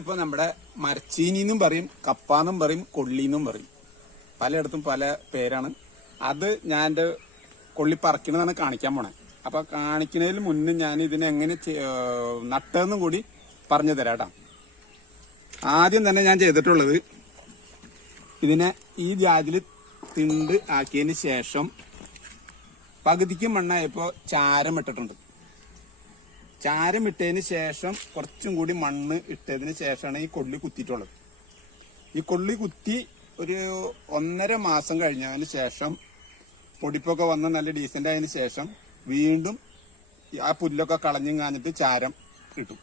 ഇന്നിപ്പോ നമ്മുടെ മരച്ചീനിന്നും പറയും, കപ്പാന്നും പറയും, കൊള്ളിന്നും പറയും. പലയിടത്തും പല പേരാണ്. അത് ഞാൻ എൻ്റെ കൊള്ളി പറിക്കണതാണ് കാണിക്കാൻ പോണേ. അപ്പൊ കാണിക്കുന്നതിന് മുന്നേ ഞാൻ ഇതിനെ എങ്ങനെ നട്ടതെന്നും കൂടി പറഞ്ഞു തരാം കേട്ടോ. ആദ്യം തന്നെ ഞാൻ ചെയ്തിട്ടുള്ളത്, ഇതിനെ ഈ ജാതിൽ തിണ്ട് ആക്കിയതിന് ശേഷം പകുതിക്ക് മണ്ണായപ്പോ ചാരം ഇട്ടിട്ടുണ്ട്. ചാരം ഇട്ടതിന് ശേഷം കുറച്ചും കൂടി മണ്ണ് ഇട്ടതിന് ശേഷമാണ് ഈ കൊള്ളി കുത്തിയിട്ടുള്ളത്. ഈ കൊള്ളി കുത്തി ഒരു 1.5 മാസം കഴിഞ്ഞതിന് ശേഷം പൊടിപ്പൊക്കെ വന്ന് നല്ല ഡീസന്റ് ആയതിനു ശേഷം വീണ്ടും ആ പുല്ലൊക്കെ കളഞ്ഞും കാഞ്ഞിട്ട് ചാരം ഇട്ടു.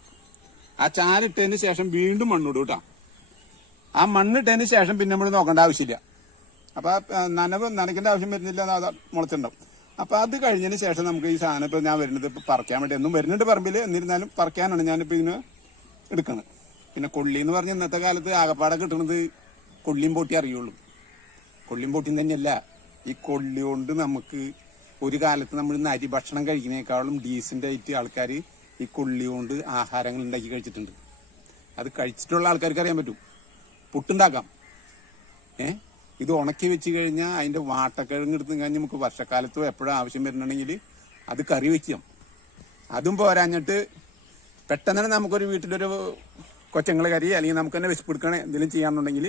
ആ ചാരം ഇട്ടതിന് ശേഷം വീണ്ടും മണ്ണിടും കേട്ടോ. ആ മണ്ണിട്ടതിന് ശേഷം പിന്നെ നമ്മൾ നോക്കേണ്ട ആവശ്യമില്ല. അപ്പൊ നനയ്ക്കേണ്ട ആവശ്യം വരുന്നില്ല, അത് മുളച്ചുണ്ടാവും. അപ്പൊ അത് കഴിഞ്ഞതിന് ശേഷം നമുക്ക് ഈ സാധനം ഇപ്പൊ ഞാൻ വരുന്നത് ഇപ്പൊ പറിക്കാൻ വേണ്ടി എന്നും വരുന്നുണ്ട് പറമ്പിൽ, എന്നിരുന്നാലും പറിക്കാനാണ് ഞാനിപ്പോ ഇതിന് എടുക്കുന്നത്. പിന്നെ കൊള്ളി എന്ന് പറഞ്ഞ ഇന്നത്തെ കാലത്ത് ആകപ്പാടെ കിട്ടുന്നത് കൊള്ളിയും പൊട്ടി അറിയുള്ളൂ. കൊള്ളിയും പൊട്ടിയും തന്നെയല്ല, ഈ കൊള്ളി കൊണ്ട് നമുക്ക് ഒരു കാലത്ത് നമ്മൾ ഇന്ന് അരി ഭക്ഷണം കഴിക്കുന്നേക്കാളും ഡീസന്റ് ആയിട്ട് ആൾക്കാർ ഈ കൊള്ളി കൊണ്ട് ആഹാരങ്ങൾ ഉണ്ടാക്കി കഴിച്ചിട്ടുണ്ട്. അത് കഴിച്ചിട്ടുള്ള ആൾക്കാർക്ക് അറിയാൻ പറ്റും. പുട്ടുണ്ടാക്കാം. ഇത് ഉണക്കി വെച്ച് കഴിഞ്ഞാൽ അതിന്റെ വാട്ടക്കിഴങ്ങ് എടുത്ത് കഴിഞ്ഞാൽ നമുക്ക് വർഷക്കാലത്തോ എപ്പോഴും ആവശ്യം വരുന്നുണ്ടെങ്കിൽ അത് കറി വെക്കാം. അതും പോരാഞ്ഞിട്ട് പെട്ടെന്ന് തന്നെ നമുക്കൊരു വീട്ടിലൊരു കൊച്ചങ്ങള് കറി അല്ലെങ്കിൽ നമുക്ക് തന്നെ വിശപ്പെടുക്കണേ എന്തെങ്കിലും ചെയ്യാന്നുണ്ടെങ്കിൽ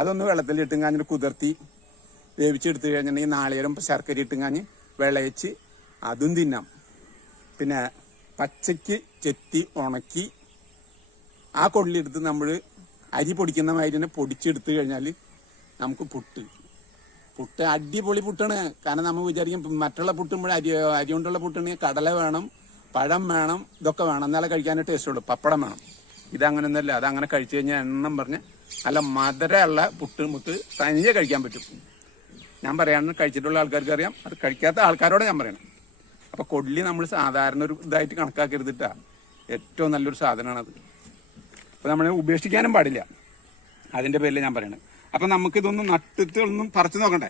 അതൊന്ന് വെള്ളത്തിൽ ഇട്ടുങ്ങാഞ്ഞിട്ട് കുതിർത്തി വേവിച്ചെടുത്ത് കഴിഞ്ഞിട്ടുണ്ടെങ്കിൽ നാളികേരം ശർക്കര ഇട്ടുങ്ങാഞ്ഞ് വിളയിച്ച് അതും തിന്നാം. പിന്നെ പച്ചയ്ക്ക് ചെത്തി ഉണക്കി ആ കൊള്ളിയെടുത്ത് നമ്മൾ അരി പൊടിക്കുന്ന മാതിരി തന്നെ പൊടിച്ചെടുത്ത് കഴിഞ്ഞാൽ നമുക്ക് പുട്ട് അടിപൊളി പുട്ടാണ്. കാരണം നമ്മൾ വിചാരിക്കും മറ്റുള്ള പുട്ടുമ്പോൾ അരി കൊണ്ടുള്ള പുട്ടാണെങ്കിൽ കടല വേണം, പഴം വേണം, ഇതൊക്കെ വേണം, എന്നാലേ കഴിക്കാനായിട്ട് ടേസ്റ്റ് ഉള്ളൂ. പപ്പടം വേണം. ഇതങ്ങനെ ഒന്നല്ല. അതങ്ങനെ കഴിച്ചു കഴിഞ്ഞാൽ എണ്ണം പറഞ്ഞ് നല്ല മധുരമുള്ള പുട്ട് തനിയെ കഴിക്കാൻ പറ്റും. ഞാൻ പറയാണെന്ന് കഴിച്ചിട്ടുള്ള ആൾക്കാർക്ക് അറിയാം, അത് കഴിക്കാത്ത ആൾക്കാരോട് ഞാൻ പറയണം. അപ്പൊ കൊള്ളി നമ്മൾ സാധാരണ ഒരു ഇതായിട്ട് കണക്കാക്കരുതിട്ടാ. ഏറ്റവും നല്ലൊരു സാധനമാണത്. അപ്പൊ നമ്മൾ ഉപേക്ഷിക്കാനും പാടില്ല. അതിന്റെ പേരിൽ ഞാൻ പറയണത്. അപ്പൊ നമുക്കിതൊന്ന് നട്ടിട്ട് ഒന്നും പറിച്ചു നോക്കണ്ടേ.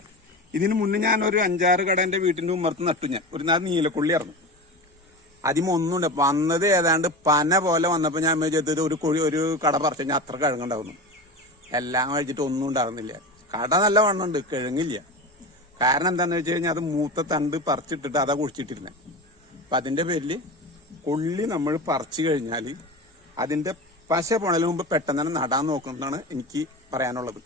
ഇതിന് മുന്നേ ഞാൻ ഒരു 5-6 കട എന്റെ വീട്ടിന്റെ ഉമ്മർത്ത് നട്ടു. ഞാൻ ഒരു നേരം നീലക്കൊള്ളി ഇറങ്ങും. അതിമൊന്നുണ്ട് വന്നത് ഏതാണ്ട് പന പോലെ വന്നപ്പോ ഞാൻ വിചാരിച്ചത് ഒരു കട പറിച്ചു കഴിഞ്ഞാൽ അത്ര കിഴങ്ങുണ്ടാവുന്നു. എല്ലാം കഴിച്ചിട്ട് ഒന്നും ഉണ്ടാകുന്നില്ല. കട നല്ല വണ്ണുണ്ട്, കിഴങ്ങില്ല. കാരണം എന്താന്ന് വെച്ച് കഴിഞ്ഞാൽ അത് മൂത്ത തണ്ട് പറിച്ചിട്ടിട്ട് അതാ കുഴിച്ചിട്ടിരുന്നത്. അപ്പൊ അതിന്റെ പേരില് കൊള്ളി നമ്മൾ പറിച്ചു കഴിഞ്ഞാൽ അതിന്റെ പശ പോണതിന് മുമ്പ് പെട്ടെന്ന് തന്നെ നടാൻ നോക്കുന്നതാണ് എനിക്ക് പറയാനുള്ളത്.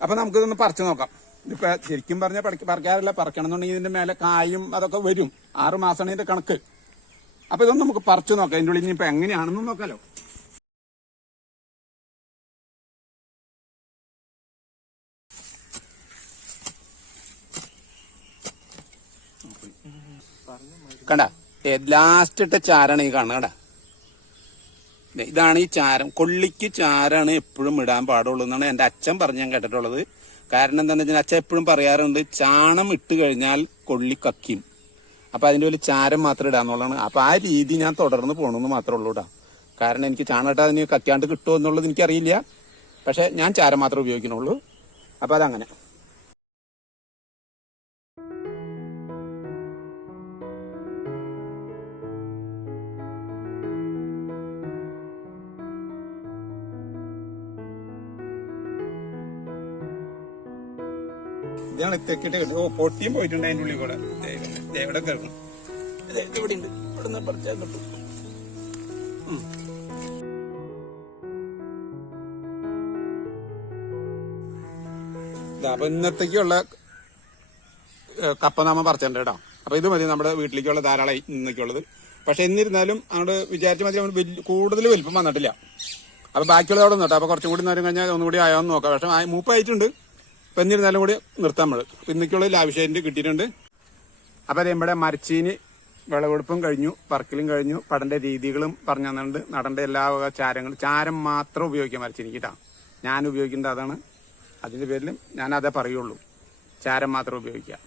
അപ്പൊ നമുക്കിതൊന്ന് പറിച്ചു നോക്കാം. ഇതിപ്പോ ശരിക്കും പറഞ്ഞാൽ പറിക്കാറില്ല. പറിക്കണം എന്നുണ്ടെങ്കിൽ ഇതിന്റെ മേലെ കായും അതൊക്കെ വരും. 6 മാസമാണ് ഇതിന്റെ കണക്ക്. അപ്പൊ ഇതൊന്നും നമുക്ക് പറിച്ചു നോക്കാം. ഇതിന്റെ ഉള്ളിൽ ഇനിയിപ്പോ എങ്ങനെയാണെന്നും നോക്കാലോ. കണ്ട ലാസ്റ്റ് ഇട്ട ചാരാണ് ഈ കാണുക. കണ്ട ഇതാണ് ഈ ചാരം. കൊള്ളിക്ക് ചാരാണ് എപ്പോഴും ഇടാൻ പാടുള്ളൂ എന്നാണ് എന്റെ അച്ഛൻ പറഞ്ഞ് ഞാൻ കേട്ടിട്ടുള്ളത്. കാരണം എന്താണെന്ന് വെച്ചാൽ അച്ഛൻ എപ്പോഴും പറയാറുണ്ട്, ചാണം ഇട്ട് കഴിഞ്ഞാൽ കൊള്ളി കക്കും. അപ്പൊ അതിന്റെ ഒരു ചാരം മാത്രം ഇടാന്നുള്ളതാണ്. അപ്പൊ ആ രീതി ഞാൻ തുടർന്ന് പോകണമെന്ന് മാത്രമേ ഉള്ളൂ ഇടാം. കാരണം എനിക്ക് ചാണം ഇട്ടാൽ അതിന് കക്കാണ്ട് കിട്ടുമോ എന്നുള്ളത് എനിക്കറിയില്ല. പക്ഷെ ഞാൻ ചാരം മാത്രമേ ഉപയോഗിക്കുന്നുള്ളൂ. അപ്പൊ അതങ്ങനെ. ഇതാണ് തെക്കിട്ട് കിട്ടും. പൊട്ടിയും പോയിട്ടുണ്ട് അതിന്റെ ഉള്ളിൽ കൂടെ. എവിടെ കിടക്കും? ഇവിടെ ഉണ്ട്. ഇവിടെ നിന്ന് പറിച്ചാൽ കിട്ടും. അപ്പൊ ഇന്നത്തേക്കുള്ള കപ്പ നമ്മ പറിച്ചിട്ടുണ്ട് കേട്ടോ. അപ്പൊ ഇത് മതി നമ്മുടെ വീട്ടിലേക്കുള്ള ധാരാളം ഇന്നൊക്കെയുള്ളത്. പക്ഷെ എന്നിരുന്നാലും അങ്ങോട്ട് വിചാരിച്ച മതി കൂടുതൽ വലിപ്പം വന്നിട്ടില്ല. അപ്പൊ ബാക്കിയുള്ളത് അവിടെ നിന്നോട്ടെ. അപ്പൊ കുറച്ചും കൂടി നേരം കഴിഞ്ഞാൽ ഒന്നുകൂടി ആയോന്ന് നോക്കാം. പക്ഷെ മൂപ്പായിട്ടുണ്ട്. അപ്പൊ എന്നിരുന്നാലും കൂടി നിർത്താൻ നമ്മൾ. ഇന്നൊക്കെയുള്ള ലാവിശ്യമായിട്ട് കിട്ടിയിട്ടുണ്ട്. അപ്പൊ അത് നമ്മുടെ മരച്ചീനി വിളവെടുപ്പും കഴിഞ്ഞു, പറക്കലും കഴിഞ്ഞു, പടന്റെ രീതികളും പറഞ്ഞു തന്നിട്ടുണ്ട്. നടേണ്ട എല്ലാ ചാരങ്ങളും. ചാരം മാത്രം ഉപയോഗിക്കാം മരച്ചീനിക്ക് കേട്ടോ. ഞാൻ ഉപയോഗിക്കേണ്ട അതാണ്. അതിന്റെ പേരിലും ഞാൻ അതേ പറയുള്ളൂ, ചാരം മാത്രം ഉപയോഗിക്കുക.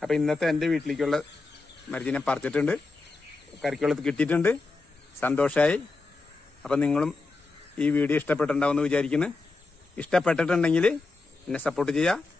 അപ്പൊ ഇന്നത്തെ എന്റെ വീട്ടിലേക്കുള്ള മരച്ചീനെ പറിച്ചിട്ടുണ്ട്, കറിക്കുള്ളത് കിട്ടിയിട്ടുണ്ട്. സന്തോഷമായി. അപ്പൊ നിങ്ങളും ഈ വീഡിയോ ഇഷ്ടപ്പെട്ടിട്ടുണ്ടാവുമെന്ന് വിചാരിക്കുന്നു. ഇഷ്ടപ്പെട്ടിട്ടുണ്ടെങ്കിൽ എന്നെ സപ്പോർട്ട് ചെയ്യുക.